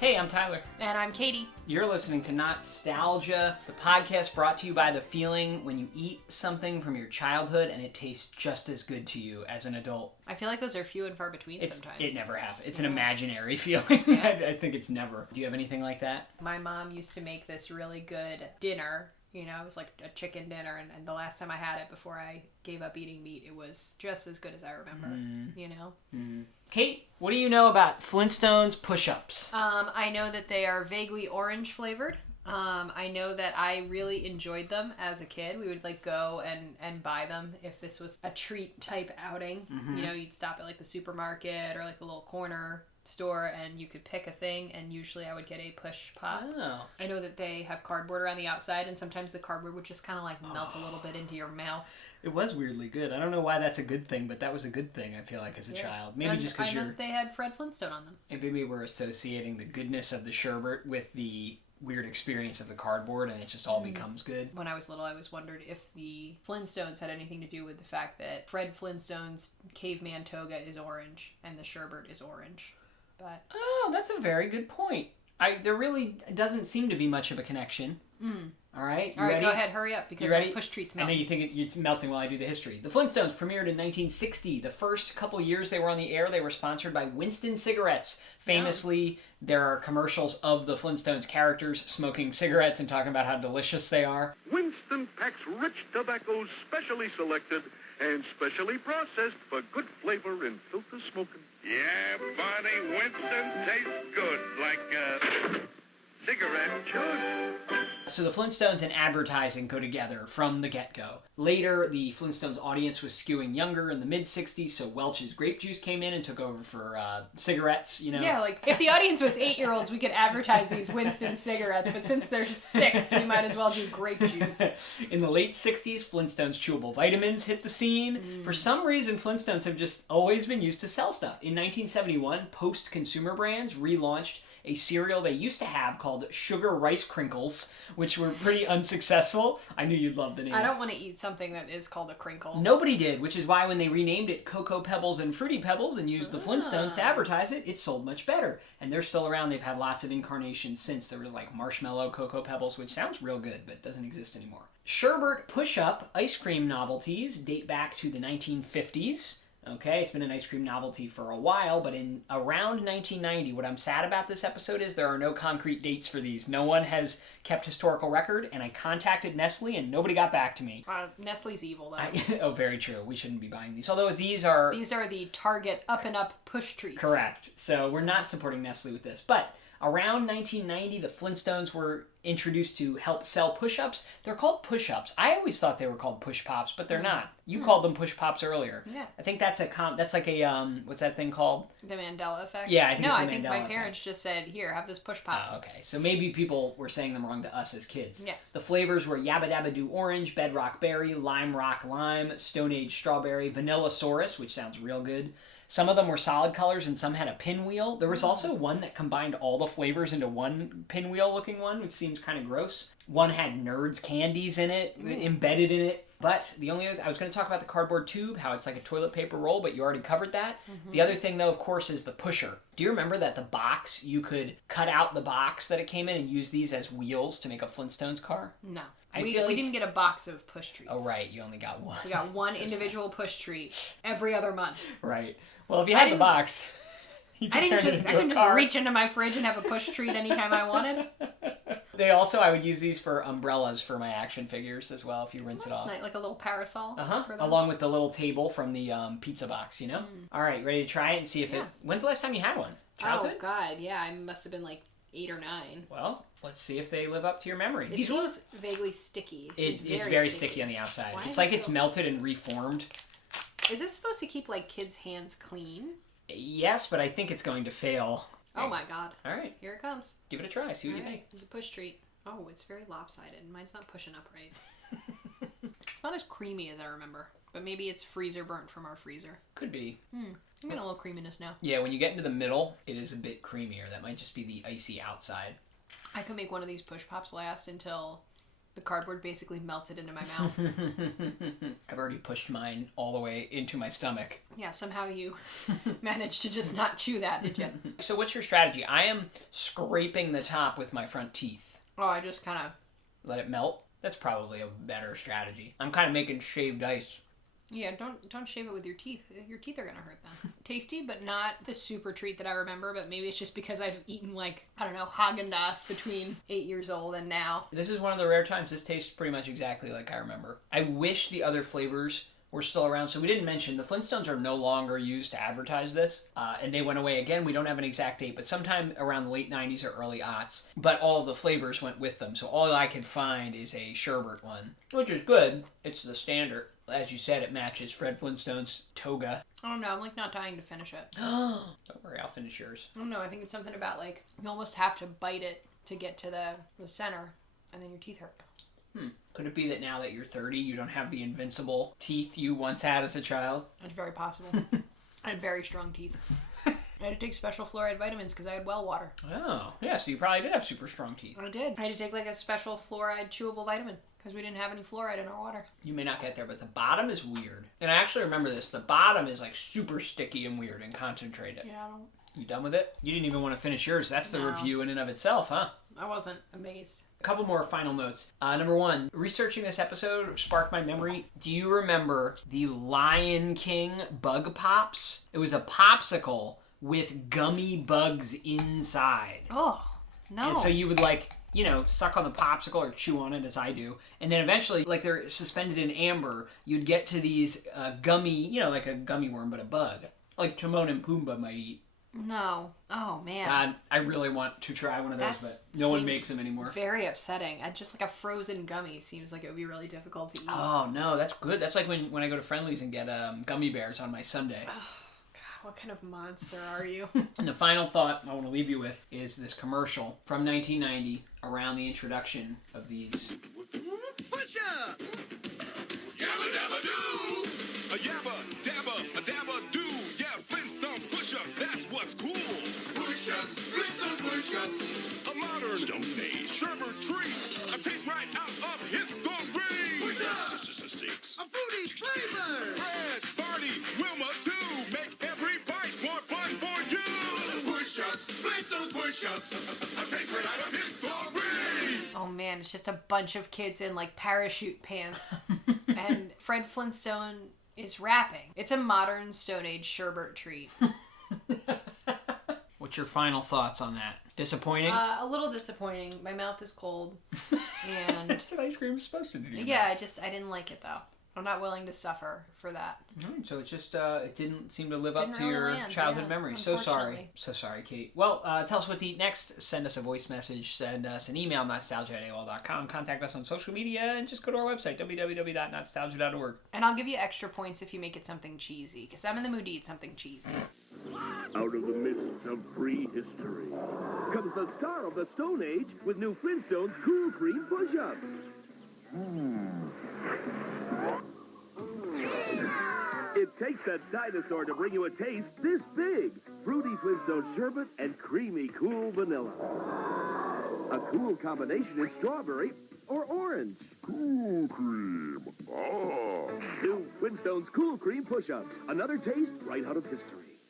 Hey, I'm Tyler. And I'm Katie. You're listening to Not-Stalgia, the podcast brought to you by the feeling when you eat something from your childhood and it tastes just as good to you as an adult. I feel like those are few and far between sometimes. It never happens. It's an imaginary feeling. I think it's never. Do you have anything like that? My mom used to make this really good dinner. You know, it was like a chicken dinner, and the last time I had it before I gave up eating meat, it was just as good as I remember, you know? Kate, what do you know about Flintstones push-ups? I know that they are vaguely orange flavored. I know that I really enjoyed them as a kid. We would like go and buy them if this was a treat type outing. You know, you'd stop at like the supermarket or like a little corner store and you could pick a thing, and usually I would get a push pop. Oh. I know that they have cardboard around the outside, and sometimes the cardboard would just kind of like melt a little bit into your mouth. It was weirdly good. I don't know why that's a good thing, but that was a good thing, I feel like, as a child. Maybe And just because I know that they had Fred Flintstone on them. Maybe we're associating the goodness of the sherbet with the weird experience of the cardboard, and it just all becomes good. When I was little, I always wondered if the Flintstones had anything to do with the fact that Fred Flintstone's caveman toga is orange and the sherbet is orange. But oh, that's a very good point. There really doesn't seem to be much of a connection. All right, all right, ready? Go ahead, hurry up, because my push treat's melting. I know you think it's melting while I do the history. The Flintstones premiered in 1960. The first couple years they were on the air, they were sponsored by Winston cigarettes. Famously, there are commercials of the Flintstones characters smoking cigarettes and talking about how delicious they are. Winston packs rich tobaccos specially selected and specially processed for good flavor in filter smoking. Yeah, Barney, Winston tastes good like cigarette juice. So the Flintstones and advertising go together from the get-go. Later, the Flintstones audience was skewing younger in the mid-60s, so Welch's grape juice came in and took over for cigarettes, you know? Yeah, like, if the audience was 8-year-olds, we could advertise these Winston cigarettes, but since they're 6, we might as well do grape juice. In the late 60s, Flintstones chewable vitamins hit the scene. For some reason, Flintstones have just always been used to sell stuff. In 1971, Post Consumer Brands relaunched a cereal they used to have called Sugar Rice Crinkles, which were pretty unsuccessful. I knew you'd love the name. I don't want to eat something that is called a crinkle. Nobody did, which is why when they renamed it Cocoa Pebbles and Fruity Pebbles and used the Flintstones to advertise it, it sold much better. And they're still around. They've had lots of incarnations since. There was like Marshmallow Cocoa Pebbles, which sounds real good, but doesn't exist anymore. Sherbet push-up ice cream novelties date back to the 1950s. Okay, it's been an ice cream novelty for a while, but in around 1990, what I'm sad about this episode is there are no concrete dates for these. No one has kept historical record, and I contacted Nestle, and nobody got back to me. Nestle's evil, though. Oh, very true. We shouldn't be buying these. Although these are... These are the Target up-and-up push treats. Correct. So we're not supporting Nestle with this. But around 1990, the Flintstones were introduced to help sell push-ups. They're called push-ups. I always thought they were called push-pops, but they're not. You called them push-pops earlier. Yeah. I think that's like a, what's that thing called? The Mandela effect? Yeah, I think it's the Mandela think my effect. parents just said, here, have this push-pop. Oh, okay. So maybe people were saying them wrong to us as kids. Yes. The flavors were Yabba Dabba Doo Orange, Bedrock Berry, Lime Rock Lime, Stone Age Strawberry, Vanilla-saurus, which sounds real good. Some of them were solid colors and some had a pinwheel. There was also one that combined all the flavors into one pinwheel looking one, which seems kind of gross. One had Nerds candies in it, embedded in it. But the only other, I was going to talk about the cardboard tube, how it's like a toilet paper roll, but you already covered that. The other thing, though, of course, is the pusher. Do you remember that the box, you could cut out the box that it came in and use these as wheels to make a Flintstones car? No. We didn't get a box of push treats. Oh, right. You only got one. We got one individual push treat every other month. Right. Well, if you had the box, you could turn it into a car. I couldn't just reach into my fridge and have a push treat anytime I wanted. They also, I would use these for umbrellas for my action figures as well, if you rinse it off. Nice, like a little parasol. Along with the little table from the pizza box, you know? All right, ready to try it and see if it... When's the last time you had one? Childhood? Oh, God, yeah. I must have been like 8 or 9. Well, let's see if they live up to your memory. It seems vaguely sticky. It's very sticky on the outside. It's like it's melted and reformed. Is this supposed to keep, like, kids' hands clean? Yes, but I think it's going to fail. Oh, my God. All right. Here it comes. Give it a try. See what you think. There's a push treat. Oh, it's very lopsided. Mine's not pushing up right. It's not as creamy as I remember, but maybe it's freezer burnt from our freezer. Could be. I'm getting a little creaminess now. Yeah, when you get into the middle, it is a bit creamier. That might just be the icy outside. I could make one of these push pops last until The cardboard basically melted into my mouth. I've already pushed mine all the way into my stomach. Yeah, somehow you managed to just not chew that, did you? So what's your strategy? I am scraping the top with my front teeth. Oh, I just kind of... Let it melt? That's probably a better strategy. I'm kind of making shaved ice. Yeah, don't shave it with your teeth. Your teeth are gonna hurt then. Tasty, but not the super treat that I remember. But maybe it's just because I've eaten like, I don't know, Haagen-Dazs between 8 years old and now. This is one of the rare times this tastes pretty much exactly like I remember. I wish the other flavors were still around. So we didn't mention the Flintstones are no longer used to advertise this, and they went away again. We don't have an exact date, but sometime around the late 90s or early aughts. But all of the flavors went with them. So all I could find is a sherbet one, which is good. It's the standard. As you said, it matches Fred Flintstone's toga. I don't know, I'm like not dying to finish it. Don't worry, I'll finish yours. I don't know, I think it's something about like, you almost have to bite it to get to the center, and then your teeth hurt. Could it be that now that you're 30, you don't have the invincible teeth you once had as a child? That's very possible. I had very strong teeth. I had to take special fluoride vitamins because I had well water. Oh, yeah, so you probably did have super strong teeth. I did. I had to take like a special fluoride chewable vitamin because we didn't have any fluoride in our water. You may not get there, but the bottom is weird. And I actually remember this. The bottom is like super sticky and weird and concentrated. Yeah, I don't... You done with it? You didn't even want to finish yours. That's the No. review in and of itself, huh? I wasn't amazed. A couple more final notes. Number one, researching this episode sparked my memory. Do you remember the Lion King Bug Pops? It was a popsicle with gummy bugs inside. Oh, no. And so you would like, you know, suck on the popsicle or chew on it as I do. And then eventually, like they're suspended in amber, you'd get to these gummy, you know, like a gummy worm, but a bug. Like Timon and Pumbaa might eat. No. Oh, man. God, I really want to try one of those, but no one makes them anymore. Very upsetting. Just like a frozen gummy seems like it would be really difficult to eat. Oh, no, that's good. That's like when I go to Friendly's and get gummy bears on my Sunday. God, what kind of monster are you? And the final thought I want to leave you with is this commercial from 1990 around the introduction of these. Push up! Yabba dabba doo! A yabba dabba, a dabba doo! Yeah, Flintstones push-ups, that's what's cool! Push-ups, Flintstones push-ups! A modern Stone Age sherbet treat! A taste right out of history! Push-ups! A foodie's flavor! Fred, Barney, Wilma too! Make every bite more fun for you! Push-ups, Flintstones push-ups! A taste right out of history! Oh, man, it's just a bunch of kids in like parachute pants. And Fred Flintstone is rapping. It's a modern Stone Age sherbet treat. What's your final thoughts on that? Disappointing? A little disappointing. My mouth is cold. And That's what ice cream is supposed to do. yeah, I didn't like it though. I'm not willing to suffer for that. Alright, so it's just, it didn't seem to live up Didn't to really your land, childhood yeah, memory. So sorry. unfortunately. So sorry, Kate. Well, tell us what to eat next. Send us a voice message. Send us an email, nostalgia@aol.com. Contact us on social media and just go to our website, www.nostalgia.org. And I'll give you extra points if you make it something cheesy, because I'm in the mood to eat something cheesy. Out of the midst of prehistory comes the star of the Stone Age with new Flintstones Cool Cream Push-Ups. It takes a dinosaur to bring you a taste this big. Fruity Flintstone sherbet and creamy cool vanilla. A cool combination is strawberry or orange. Cool cream. Oh. New Flintstones Cool Cream Push-Ups. Another taste right out of history.